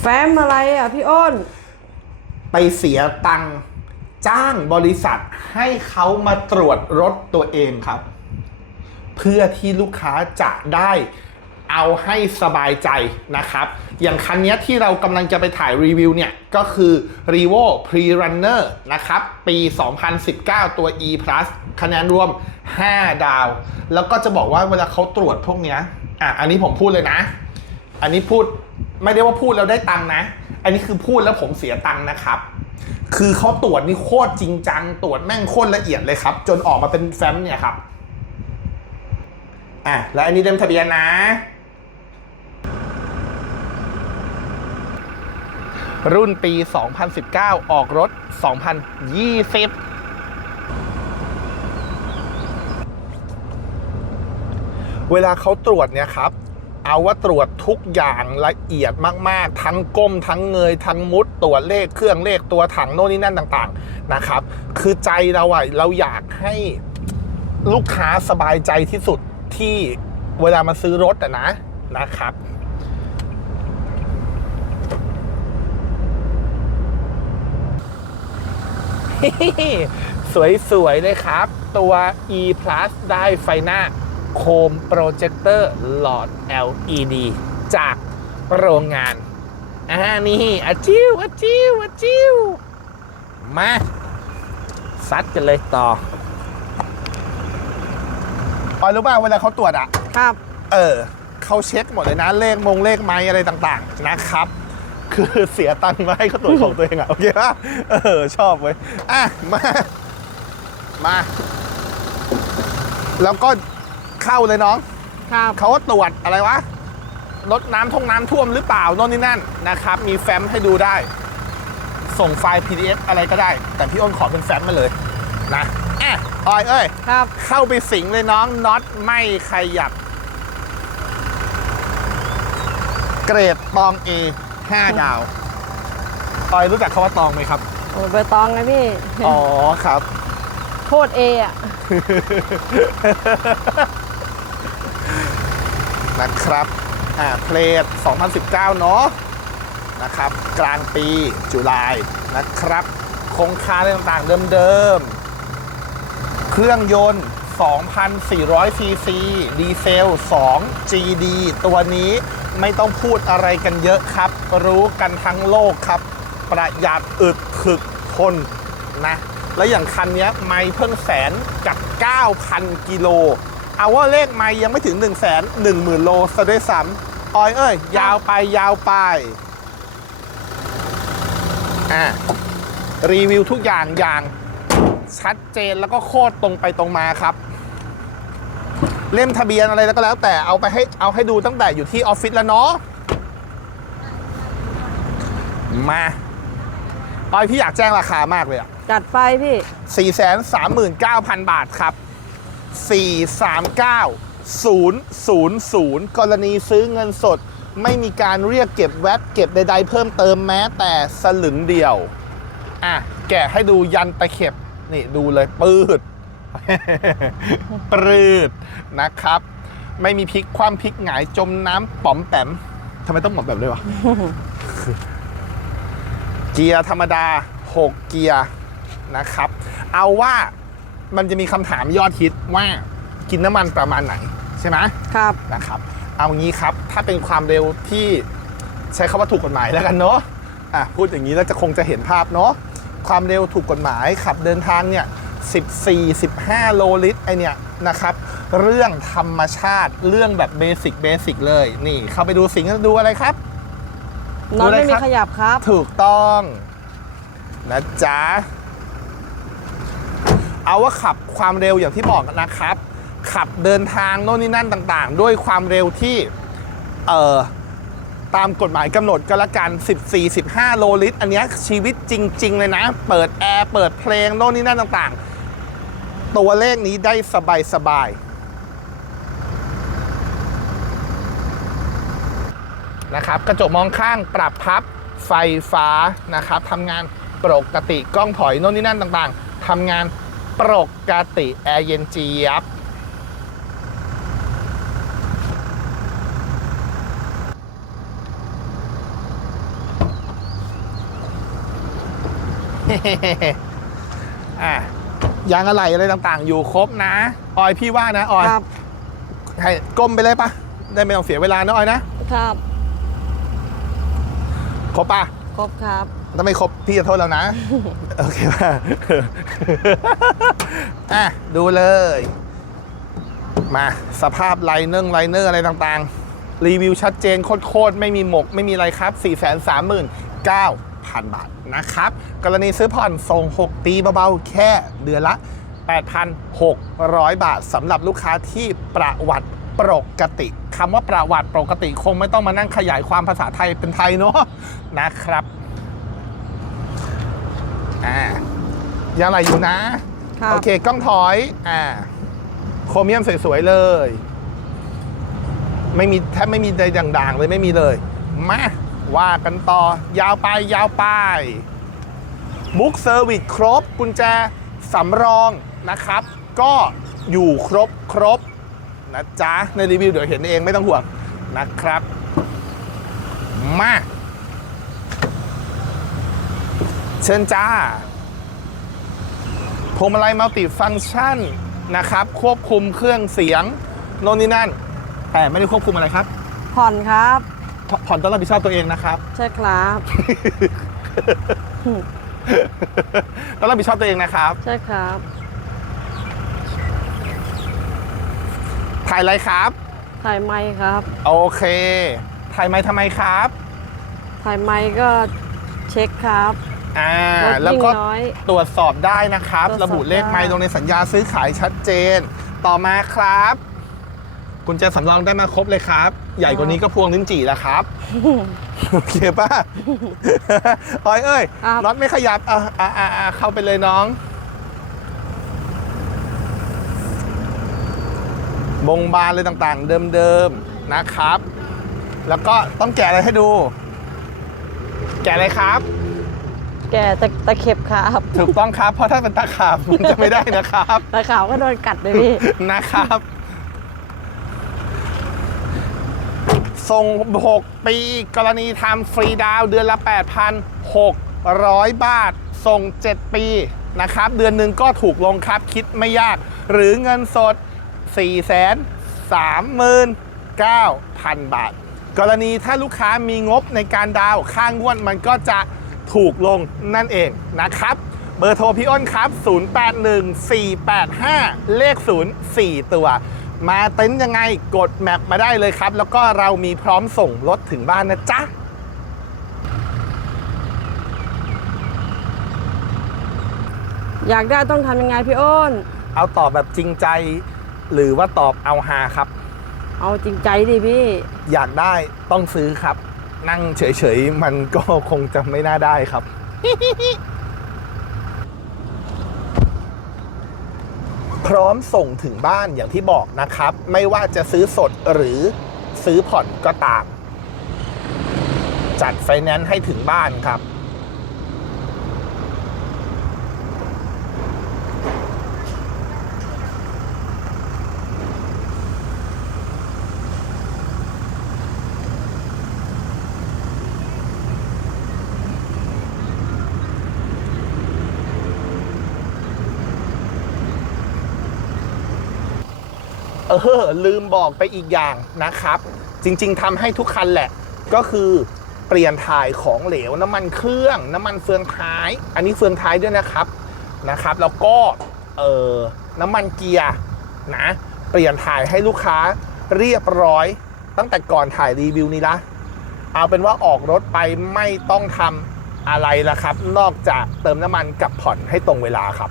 แฟ้มอะไรอะพี่อ้น ไปเสียตังค์จ้างบริษัทให้เขามาตรวจรถตัวเองครับ เพื่อที่ลูกค้าจะได้เอาให้สบายใจนะครับ อย่างคันนี้ที่เรากำลังจะไปถ่ายรีวิวเนี่ย ก็คือ r e v o Pre-Runner นะครับ ปี 2019 ตัว E Plus คะแนนรวม 5 ดาว แล้วก็จะบอกว่าเวลาเขาตรวจพวกเนี้ยอะอันนี้ผมพูดเลยนะ อันนี้พูดไม่ได้ว่าพูดแล้วได้ตังค์นะ อันนี้คือพูดแล้วผมเสียตังค์นะครับ คือเขาตรวจนี่โคตรจริงจัง ตรวจแม่งโคตรละเอียดเลยครับ จนออกมาเป็นแฟ้มเนี่ยครับ อะแล้วอันนี้เล่มทะเบียนนะ รุ่นปี 2019 ออกรถ 2020เวลาเขาตรวจเนี่ยครับ เอาว่าตรวจทุกอย่างละเอียดมากๆ ทั้งก้มทั้งเงยทั้งมุดตรวจเลขเครื่องเลขตัวถังโน่นนี่นั่นต่างๆนะครับ คือใจเราอะเราอยากให้ลูกค้าสบายใจที่สุดที่เวลามาซื้อรถอะนะนะครับสวยๆเลยครับ ตัว e plus ได้ไฟหน้า โคมโปรเจคเตอร์หลอด LED จากโรงงานอ่านี่อาจิวอาจิวอาจิวมาซัดกันเลยต่อออยรู้ป่ะเวลาเขาตรวจอะครับ เออเขาเช็คหมดเลยนะเลขมงเลขไม้อะไรต่างๆนะครับ คือเสียตังค์มาให้เขาตรวจของตัวเองอะโอเคป่ะเออชอบเว้ยอะมามา แล้วก็ เข้าเลยน้องครับเขาก็ตรวจอะไรวะรถน้ำท่องน้ำท่วมหรือเปล่าโน่นนี่นั่นนะครับ มีแฟ้มให้ดูได้ ส่งไฟล์ PDF อะไรก็ได้ แต่พี่อ้นขอเป็นแฟ้มมาเลยนะอะออยเอ้ยครับ เข้าไปสิงเลยน้องน็อตไม่ขยับ เกรดตอง A 5ดาวออยรู้จักคำว่าตองไหมครับ โอ้ยใบตองไงพี่อ๋อครับ โคตรเออะ นะครับอ่าเพลท2019 เนาะนะครับ กลางปีจุลายนะครับ คงคาอะไรต่างๆเดิมๆ เครื่องยนต์ 2,400 ซีซีดีเซล 2 GD ตัวนี้ไม่ต้องพูดอะไรกันเยอะครับ รู้กันทั้งโลกครับ ประหยัดอึดถึกทนนะ แล้วอย่างคันนี้ไม่เพิ่งแสนกับ 9,000 กิโล เอาว่าเลขไม่ยังไม่ถึง 1 1 0 0 0 0 โลซะด้วยซ้ำออยเอ้ย ยาวไปยาวไปอะรีวิวทุกอย่างอย่างชัดเจนแล้วก็โคตรตรงไปตรงมาครับ เล่มทะเบียนอะไรแล้วก็แล้ว แต่เอาไปให้เอาให้ดูตั้งแต่อยู่ที่ออฟฟิศแล้วเนาะมาออยพี่อยากแจ้งราคามากเลยอะจัดไปพี่ 439,000 บาทครับ 439,000 กรณีซื้อเงินสด ไม่มีการเรียกเก็บแวตเก็บใดๆ เพิ่มเติมแม้แต่สลึงเดียว อะ แกะให้ดูยันตะเข็บ นี่ดูเลยปืดปืดนะครับ ไม่มีพลิกความพลิกหงายจมน้ำป๋อมแปมทำไมต้องหมดแบบเลยวะ เกียร์ธรรมดา 6 เกียร์นะครับ เอาว่า มันจะมีคำถามยอดฮิตว่ากินน้ำมันประมาณไหนใช่ไหมครับ นะครับ เอางี้ครับถ้าเป็นความเร็วที่ใช้คำว่าถูกกฎหมายแล้วกันเนาะอะพูดอย่างนี้แล้วจะคงจะเห็นภาพเนาะความเร็วถูกกฎหมายขับเดินทางเนี่ย14 15 โลลิตรไอเนี่ยนะครับ เรื่องธรรมชาติเรื่องแบบเบสิกเบสิกเลย นี่ เข้าไปดูสิ่งดูอะไรครับน็อตดูเลยไม่มีครับขยับครับ ถูกต้อง นะจ๊ะ เอาว่าขับความเร็วอย่างที่บอกนะครับ ขับเดินทางโน่นนี่นั่นต่างๆ ด้วยความเร็วที่เอ่อตามกฎหมายกำหนดก็แล้วกัน 14-15 โลลิตร อันนี้ชีวิตจริง ๆ เลยนะ เปิดแอร์ เปิดเพลงโน่นนี่นั่นต่างๆ ตัวเลขนี้ได้สบายๆนะครับ กระจกมองข้างปรับพับไฟฟ้านะครับทำงานปกติกล้องถอยโน่นนี่นั่นต่างๆทำงาน ปกติแอร์เย็นเจี๊ยบอะยางอะไรอะไรต่างๆ อยู่ครบนะ ออยพี่ว่านะ ออยให้ก้มไปเลยปะได้ไม่ต้องเสียเวลานะออยนะครับ ครบปะครบครับ ถ้าไม่ครบพี่จะโทษแล้วนะ โอเคป่ะอะดูเลย มาสภาพไลเนอร์ไลเนอร์อะไรต่างๆ รีวิวชัดเจนโคตรๆ ไม่มีหมก ไม่มีอะไรครับ 4 3 9 0 0 0 บาทนะครับ กรณีซื้อผ่อนส่ง 6 ปีเบาๆ แค่เดือนละ 8,600 บาทสำหรับลูกค้าที่ประวัติปกติคำว่าประวัติปกติคงไม่ต้องมานั่งขยายความภาษาไทยเป็นไทยเนาะนะครับ อ่ายังไหลอยู่นะครับโอเคกล้องถอย อ่า โครเมียมสวย ๆ เลย ไม่มีแทบไม่มีใดด่างๆ เลยไม่มีเลย มา ว่ากันต่อ ยาวไปยาวไปบุ๊กเซอร์วิสครบ กุญแจสำรองนะครับ ก็อยู่ครบครบนะจ๊ะ ในรีวิวเดี๋ยวเห็นเองไม่ต้องห่วงนะครับ มา เชิญจ้าพวงมาลัยมัลติฟัง c t ชันนะครับ ควบคุมเครื่องเสียงโน่นนี่นั่น แต่ไม่ได้ควบคุมอะไรครับ ผ่อนครับผ่ผ่อนต้องรับผิดชอบตัวเองนะครับ ใช่ครับ ต้องรับผิดชอบตัวเองนะครับ ใช่ครับ ถ่ายอะไรครับ ถ่ายไม้ครับ โอเค ถ่ายไหมทำไมครับ ถ่ายไม้ก็เช็คครับ อ่ารถแล้ววิ่งก็น้อยตรวจสอบได้นะครับตรวจสอบระบุเลขไม้ได้ลงในสัญญาซื้อขายชัดเจน ต่อมาครับกุญแจสำรองได้มาครบเลยครับ ใหญ่กว่านี้ก็พวงลิ้นจี่แล้วครับโอเคป่ะออยเอ้ยครับน็อตไม่ขยับอะอะอะอะเข้าไปเลยน้อง บงบานเลยต่างๆ เดิมๆนะครับ แล้วก็ต้องแกะอะไรให้ดู แกะอะไรครับ แกตะตะเข็บครับถูกต้องครับเพราะถ้าเป็นตาขาบมันจะไม่ได้นะครับ ตะขาวก็โดนกัดเลยพี่ นะครับ ส่ง 6 ปี กรณีทำฟรีดาวน์เดือนละ 8,600 บาท ส่ง 7 ปีนะครับ เดือนหนึ่งก็ถูกลงครับคิดไม่ยาก หรือเงินสด 439,000 บาท กรณีถ้าลูกค้ามีงบในการดาวน์ค่างวดมันก็จะ ถูกลงนั่นเองนะครับ เบอร์โทรพี่อ้นครับ 081485 เลข 0 4 ตัว มาเต็นท์ยังไงกดแมปมาได้เลยครับ แล้วก็เรามีพร้อมส่งรถถึงบ้านนะจ๊ะอยากได้ต้องทำยังไงพี่อ้น เอาตอบแบบจริงใจ หรือว่าตอบเอาฮาครับ เอาจริงใจดิพี่ อยากได้ต้องซื้อครับ นั่งเฉยๆ มันก็คงจะไม่น่าได้ครับ พร้อมส่งถึงบ้านอย่างที่บอกนะครับ ไม่ว่าจะซื้อสดหรือซื้อผ่อนก็ตาม จัดไฟแนนซ์ให้ถึงบ้านครับ เออลืมบอกไปอีกอย่างนะครับ จริง ๆทำให้ทุกคันแหละ ก็คือเปลี่ยนถ่ายของเหลวน้ำมันเครื่อง น้ำมันเฟืองท้าย อันนี้เฟืองท้ายด้วยนะครับนะครับ แล้วก็เออน้ำมันเกียร์นะเปลี่ยนถ่ายให้ลูกค้าเรียบร้อย ตั้งแต่ก่อนถ่ายรีวิวนี้ละเอาเป็นว่าออกรถไปไม่ต้องทำอะไรละครับ นอกจากเติมน้ำมันกับผ่อนให้ตรงเวลาครับ